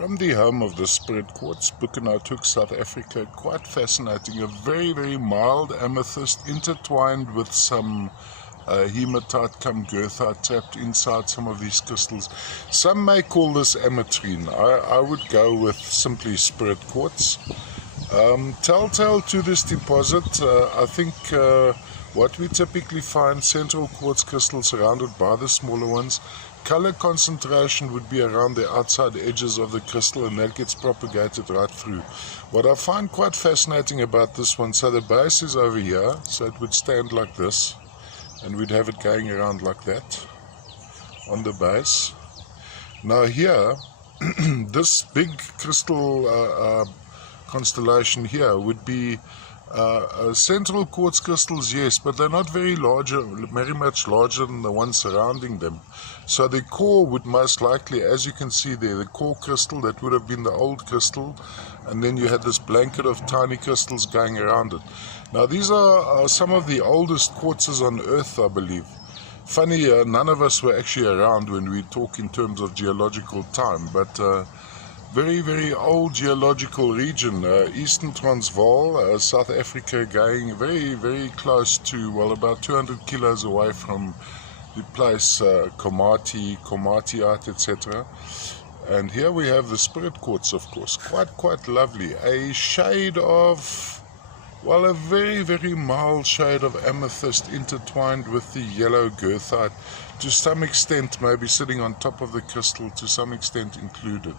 From the home of the Spirit Quartz, Buchenhout, South Africa, quite fascinating. A very, very mild amethyst intertwined with some hematite cum goethite tapped inside some of these crystals. Some may call this ametrine. I would go with simply Spirit Quartz. Telltale to this deposit, I think what we typically find, central quartz crystals surrounded by the smaller ones. Color concentration would be around the outside edges of the crystal, and that gets propagated right through. What I find quite fascinating about this one, so the base is over here, so it would stand like this, and we'd have it going around like that on the base. Now here, this big crystal constellation here would be central quartz crystals, yes, but they're not very much larger than the ones surrounding them. So the core would most likely, as you can see there, the core crystal, that would have been the old crystal, and then you had this blanket of tiny crystals going around it. Now these are some of the oldest quartzes on Earth, I believe. Funny, none of us were actually around when we talk in terms of geological time, but very, very old geological region, Eastern Transvaal, South Africa, going very, very close to, well, about 200 kilos away from the place Komatiite, etc. And here we have the Spirit Quartz, of course, quite lovely. A shade of, well, a very, very mild shade of amethyst intertwined with the yellow goethite, to some extent maybe sitting on top of the crystal, to some extent included.